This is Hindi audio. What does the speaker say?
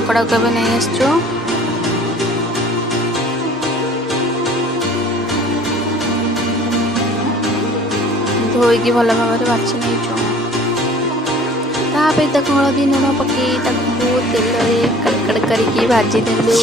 कଙ୍କड़ा को नहीं आसचु धोईकी भल भाव बाछि नहीं तापर हलदी लुण पकई तेल कड़कड़ करके भाजी देलु